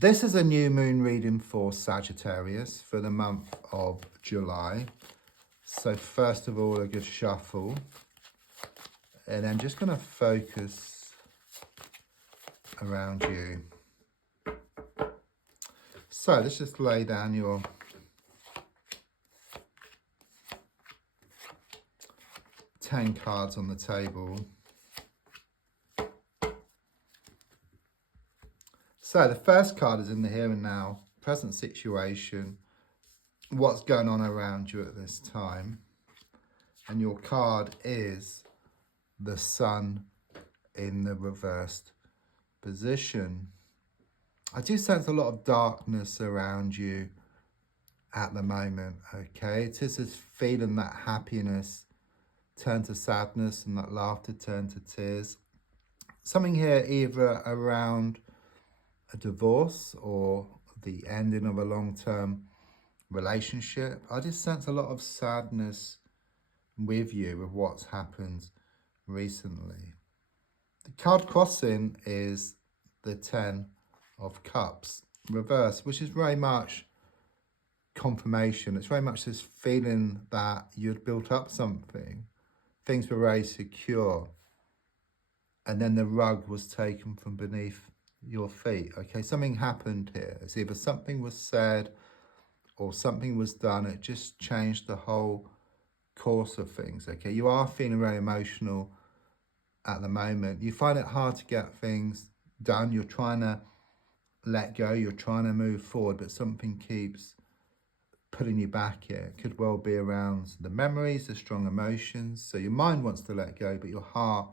This is a new moon reading for Sagittarius for the month of July. So first of all, a good shuffle. And I'm just going to focus around you. So let's just lay down your ten cards on the table. So the first card is in the here and now, present situation, what's going on around you at this time. And your card is the Sun in the reversed position. I do sense a lot of darkness around you at the moment, okay? It is this feeling that happiness turn to sadness and that laughter turn to tears. Something here either around a divorce or the ending of a long-term relationship. I just sense a lot of sadness with you with what's happened recently. The card crossing is the 10 of Cups reverse, which is very much confirmation. It's very much this feeling that you'd built up something, things were very secure, and then the rug was taken from beneath your feet. Okay, something happened here. It's either something was said or something was done. It just changed the whole course of things. Okay, you are feeling very emotional at the moment. You find it hard to get things done. You're trying to let go, you're trying to move forward, but something keeps putting you back here. It could well be around the memories, the strong emotions. So your mind wants to let go, but your heart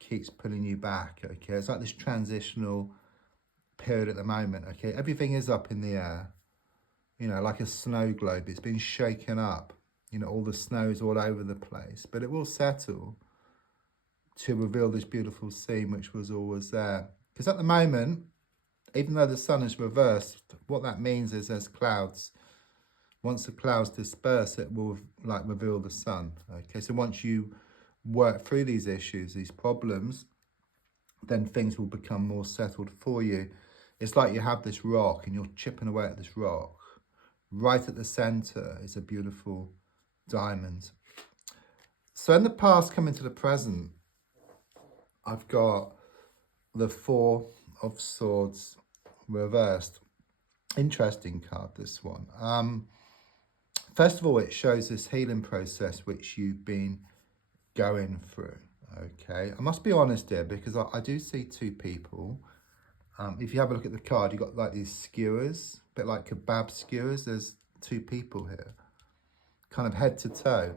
keeps pulling you back. Okay, it's like this transitional period at the moment. Okay, everything is up in the air, you know, like a snow globe. It's been shaken up, you know, all the snow is all over the place, but it will settle to reveal this beautiful scene which was always there. Because at the moment, even though the sun is reversed, what that means is there's clouds. Once the clouds disperse, it will like reveal the sun. Okay, so once you work through these issues, these problems, then things will become more settled for you. It's like you have this rock and you're chipping away at this rock. Right at the center is a beautiful diamond. So in the past, coming to the present, I've got the Four of Swords reversed. Interesting card, this one. First of all, it shows this healing process which you've been going through. Okay, I must be honest here because I do see two people. If you have a look at the card, you've got like these skewers, a bit like kebab skewers. There's two people here, kind of head to toe.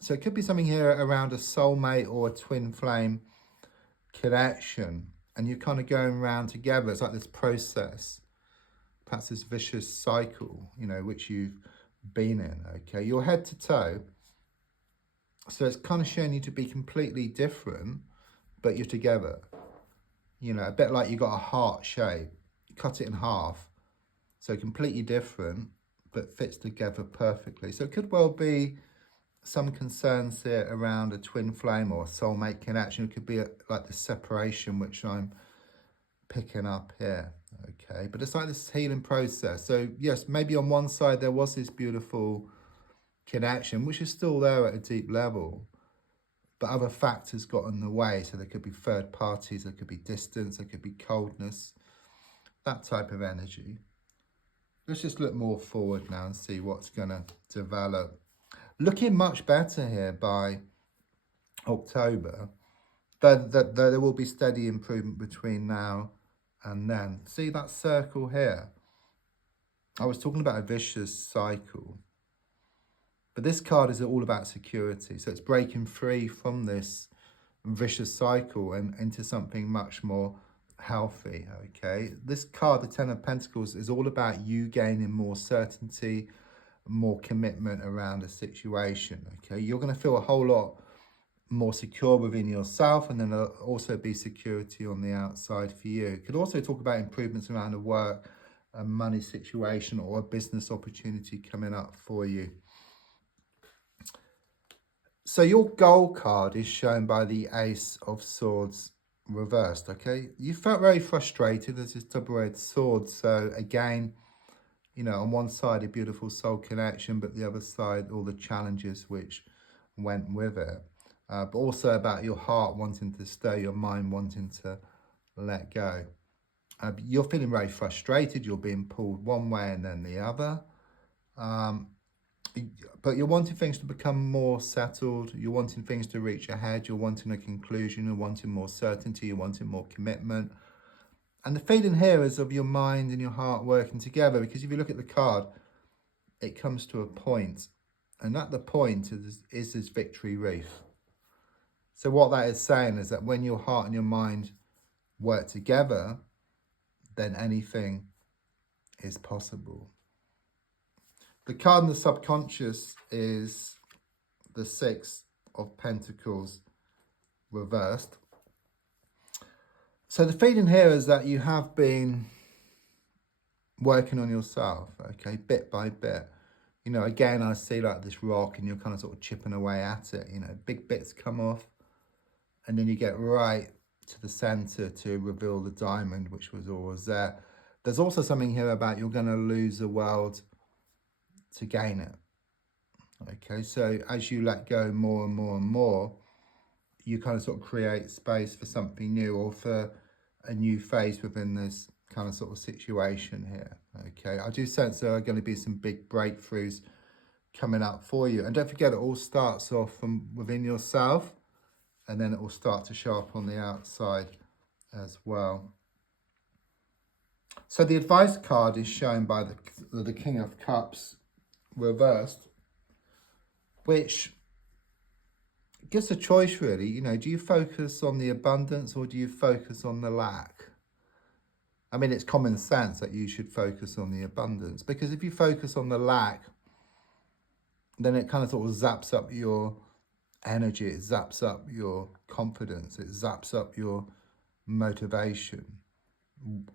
So it could be something here around a soulmate or a twin flame connection, and you're kind of going around together. It's like this process, perhaps this vicious cycle, you know, which you've been in. Okay, you're head to toe. So it's kind of showing you to be completely different, but you're together. You know, a bit like you got a heart shape, you cut it in half. So completely different, but fits together perfectly. So it could well be some concerns here around a twin flame or a soulmate connection. It could be like the separation, which I'm picking up here. Okay, but it's like this healing process. So yes, maybe on one side there was this beautiful connection, which is still there at a deep level, but other factors got in the way. So there could be third parties, there could be distance, there could be coldness, that type of energy. Let's just look more forward now and see what's going to develop. Looking much better here by October. There will be steady improvement between now and then. See that circle here? I was talking about a vicious cycle. But this card is all about security. So it's breaking free from this vicious cycle and into something much more healthy, okay? This card, the Ten of Pentacles, is all about you gaining more certainty, more commitment around a situation, okay? You're going to feel a whole lot more secure within yourself, and then there'll also be security on the outside for you. It could also talk about improvements around a work, a money situation, or a business opportunity coming up for you. So your goal card is shown by the Ace of Swords reversed, okay? You felt very frustrated. There's this double-edged sword. So again, you know, on one side, a beautiful soul connection, but the other side, all the challenges which went with it. But also about your heart wanting to stay, your mind wanting to let go. You're feeling very frustrated. You're being pulled one way and then the other. But you're wanting things to become more settled. You're wanting things to reach a head. You're wanting a conclusion. You're wanting more certainty. You're wanting more commitment. And the feeling here is of your mind and your heart working together, because if you look at the card, it comes to a point, and at the point is this victory reef. So what that is saying is that when your heart and your mind work together, then anything is possible. The card in the subconscious is the Six of Pentacles reversed. So the feeling here is that you have been working on yourself, okay, bit by bit. You know, again, I see like this rock and you're kind of sort of chipping away at it. You know, big bits come off and then you get right to the center to reveal the diamond, which was always there. There's also something here about you're going to lose the world to gain it. Okay, so as you let go more and more and more, you kind of sort of create space for something new, or for a new phase within this kind of sort of situation here. Okay, I do sense there are going to be some big breakthroughs coming up for you. And don't forget, it all starts off from within yourself, and then it will start to show up on the outside as well. So the advice card is shown by the King of Cups reversed, which gives a choice really. You know, do you focus on the abundance or do you focus on the lack? I mean, it's common sense that you should focus on the abundance, because if you focus on the lack, then it kind of sort of zaps up your energy, it zaps up your confidence, it zaps up your motivation.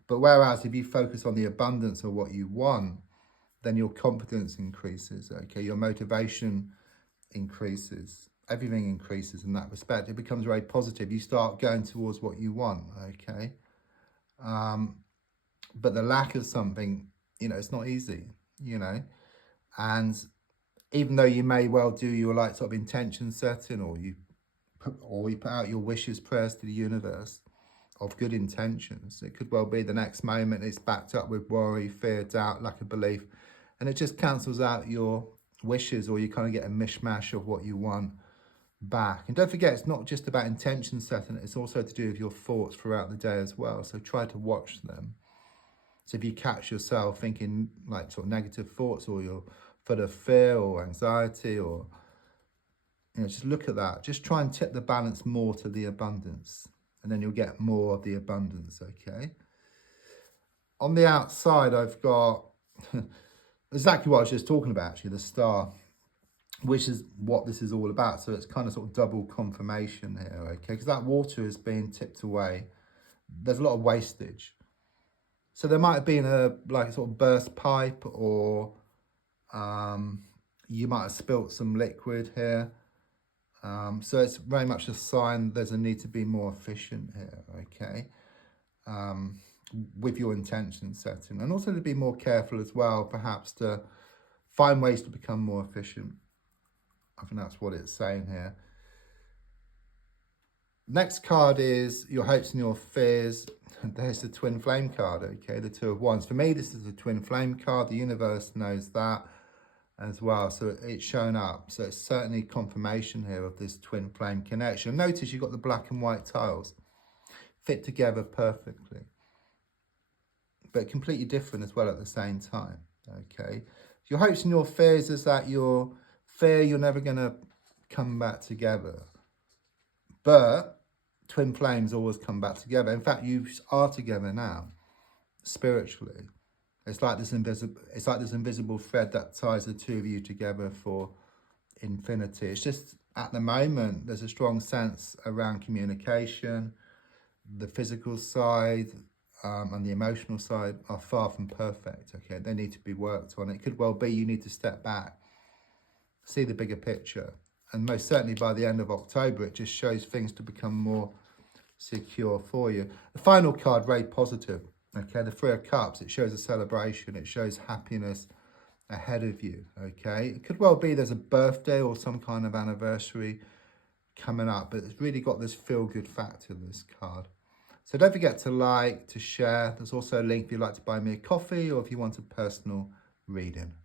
But whereas if you focus on the abundance of what you want, then your confidence increases, okay? Your motivation increases. Everything increases in that respect. It becomes very positive. You start going towards what you want, okay? But the lack of something, you know, it's not easy, you know? And even though you may well do your like sort of intention setting, or you put out your wishes, prayers to the universe of good intentions, it could well be the next moment it's backed up with worry, fear, doubt, lack of belief, and it just cancels out your wishes, or you kind of get a mishmash of what you want back. And don't forget, it's not just about intention setting, it's also to do with your thoughts throughout the day as well. So try to watch them. So if you catch yourself thinking like sort of negative thoughts, or you're full of fear or anxiety, or, you know, just look at that. Just try and tip the balance more to the abundance, and then you'll get more of the abundance, okay? On the outside, I've got exactly what I was just talking about, actually, the star, which is what this is all about. So it's kind of sort of double confirmation here, okay? Because that water is being tipped away. There's a lot of wastage. So there might have been a like sort of burst pipe, or you might have spilt some liquid here. So it's very much a sign there's a need to be more efficient here, okay? With your intention setting, and also to be more careful as well, perhaps to find ways to become more efficient. I think that's what it's saying here. Next card is your hopes and your fears. There's the twin flame card, okay, the Two of Wands. For me, this is a twin flame card. The universe knows that as well, so it's shown up. So it's certainly confirmation here of this twin flame connection. Notice you've got the black and white tiles fit together perfectly, but completely different as well at the same time, okay? Your hopes and your fears is that your fear you're never going to come back together, but twin flames always come back together. In fact, you are together now spiritually. It's like this invisible thread that ties the two of you together for infinity. It's just at the moment there's a strong sense around communication. The physical side and the emotional side are far from perfect, okay? They need to be worked on. It could well be you need to step back, see the bigger picture, and most certainly by the end of October it just shows things to become more secure for you. The final card, very positive. Okay, the Three of Cups, it shows a celebration. It shows happiness ahead of you. Okay, it could well be there's a birthday or some kind of anniversary coming up, but it's really got this feel-good factor, this card. So don't forget to like, to share. There's also a link if you'd like to buy me a coffee or if you want a personal reading.